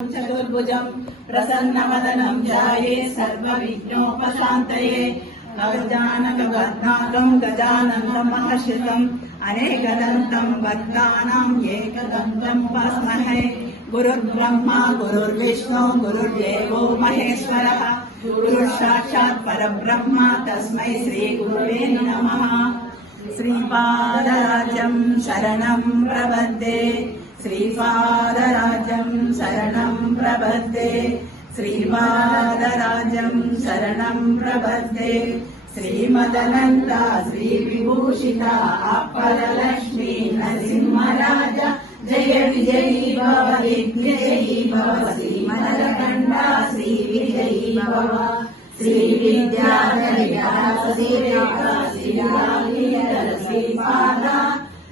चतुर्भुजं प्रसन्नवदनं ध्याये सर्वविघ्नोपशान्तये गजानकपद्मार्कं गजाननमहर्षितम् अनेकदन्तं भक्तानां एकदन्तं उपास्महे। गुरुर्ब्रह्मा गुरुर्विष्णु गुरुर्देवो महेश्वरः गुरुसाक्षात् परब्रह्म तस्मै श्रीगुरुवे नमः। श्रीपादराजं शरणं प्रपद्ये श्रीपादराजं शरणं प्रपद्ये श्रीपादराजं शरणं प्रपद्ये। श्रीमदनन्दा श्रीविभूषिता अपरलक्ष्मी नरसिंहराज जय विजयी भव विजयी भव श्रीमदकण्ठा श्रीविजयी भव। श्रीपादा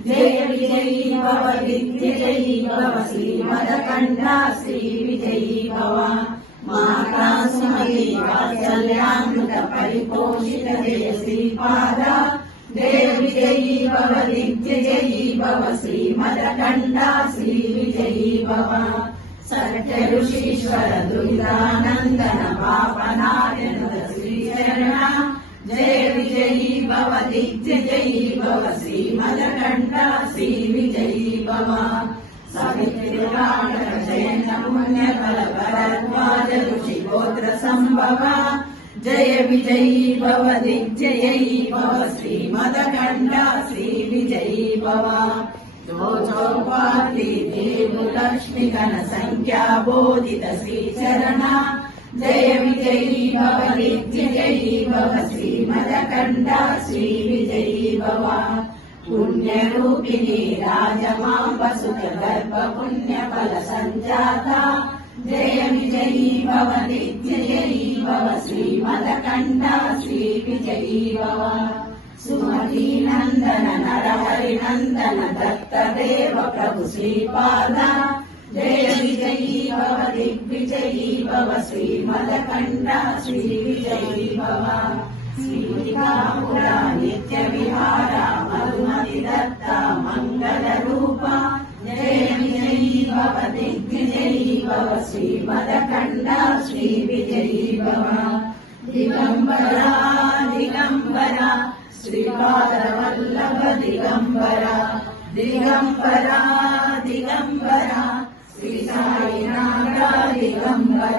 जय विजयी भव विजयी भव श्रीमदकण्ठा श्रीविजयी भव। माता सुमती वात्सल्यामृत परिपोषित जय श्रीपादा जय विजयी भव विजयी भव श्रीमदकण्ठा श्रीविजयी भव। सत्य ऋषीश्वर दुरितानन्दन पापनाशन श्रीचरण जय विजयी भव दिग्विजयी भव श्रीमदकण्ठा श्रीविजयी भव। सावित्रीनाटक जयन पुण्यफल भरद्वाज ऋषिगोत्र संभव जय विजयी भव दिग्विजयी भव श्रीमदकण्ठा श्रीविजयी भव। जो चौपाली देव लक्ष्मी गण संख्या बोधित श्रीचरण जय विजयी भव दिग्विजयी भव श्रीमदकण्ठा श्रीविजयी भव। पुण्यरूपिणी राजमाम्ब सुखगर्भ पुण्यफल संजाता जय विजयी भव दिग्विजयी भव श्रीमदकण्ठा श्रीविजयी भव। सुमती नंदन नरहरि नंदन दत्त देव प्रभु श्रीपादा जय विजयी भव दिग्विजयी भव श्रीमदकण्ठा श्रीविजयी भव। श्रीकापुरा नित्य विहारा मधुमति दत्ता मंगल रूपा जय विजयी भव दिग्विजयी भव श्रीमदकण्ठा श्रीविजयी भव। दिगंबरा दिगंबरा श्रीपादवल्लभ दिगंबरा दिगंबरा दिगंबरा श्री साईनाथ दिगंबरा।